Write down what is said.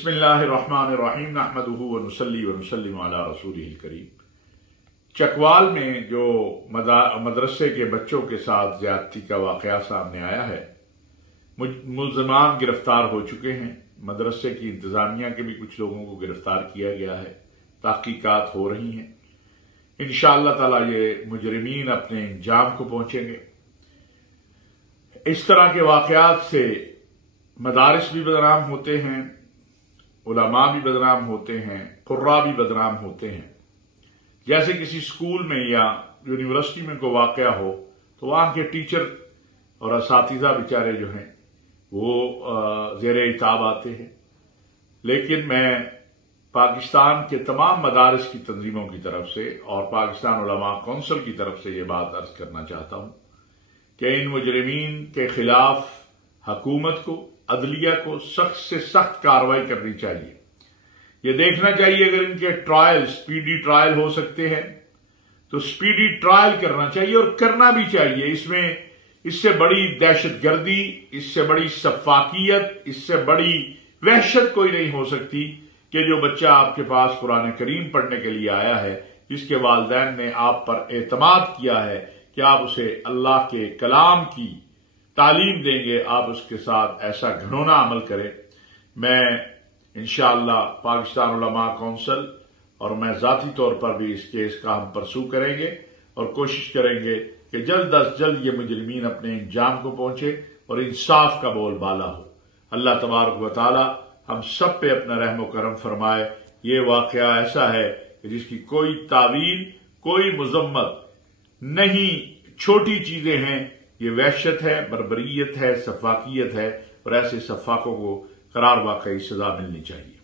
बिस्मिल्लाहिर्रहमानिर्रहीम नहमदुहु व नुसल्ली व नुसल्लिमु अला रसूलिहिल करीम। चकवाल में जो मदरसे के बच्चों के साथ ज्यादती का वाकया सामने आया है, मुल्ज़िमान गिरफ्तार हो चुके हैं। मदरसे की इंतजामिया के भी कुछ लोगों को गिरफ्तार किया गया है, तहकीकात हो रही हैं। इंशाअल्लाह ताला ये मुजरिमीन अपने इंजाम को पहुंचेंगे। इस तरह के वाकयात से मदारिस भी बदनाम होते हैं, उलमा भी बदनाम होते हैं, कुर्रा भी बदनाम होते हैं। जैसे किसी स्कूल में या यूनिवर्सिटी में कोई वाकया हो तो वहां के टीचर और असातिज़ा बेचारे जो हैं वो ज़ेरे इताब आते हैं। लेकिन मैं पाकिस्तान के तमाम मदारिस की तंजीमों की तरफ से और पाकिस्तान उलमा कौंसिल की तरफ से ये बात अर्ज करना चाहता हूं कि इन मुजरिमीन के खिलाफ हुकूमत को, अदलिया को सख्त से सख्त कार्रवाई करनी चाहिए। ये देखना चाहिए अगर इनके ट्रायल, स्पीडी ट्रायल हो सकते हैं तो स्पीडी ट्रायल करना चाहिए और करना भी चाहिए। इससे बड़ी दहशतगर्दी, इससे बड़ी सफाकियत, इससे बड़ी वहशत कोई नहीं हो सकती कि जो बच्चा आपके पास कुरान करीम पढ़ने के लिए आया है, जिसके वालिदैन ने आप पर एतमाद किया है कि आप उसे अल्लाह के कलाम की तालीम देंगे, आप उसके साथ ऐसा घिनौना अमल करें। मैं इंशाअल्लाह पाकिस्तान उलमा कौंसिल और मैं जाती तौर पर भी इस केस का हम परसू करेंगे और कोशिश करेंगे कि जल्द अज जल्द ये मुजरिमीन अपने इंजाम को पहुंचे और इंसाफ का बोलबाला हो। अल्लाह तबारक व तआला हम सब पे अपना रहम करम फरमाए। ये वाकया ऐसा है कि जिसकी कोई तावील, कोई मुजम्मत नहीं, छोटी चीजें हैं। ये वहशत है, बर्बरियत है, सफाकियत है और ऐसे सफाकों को करार वाकई सजा मिलनी चाहिए।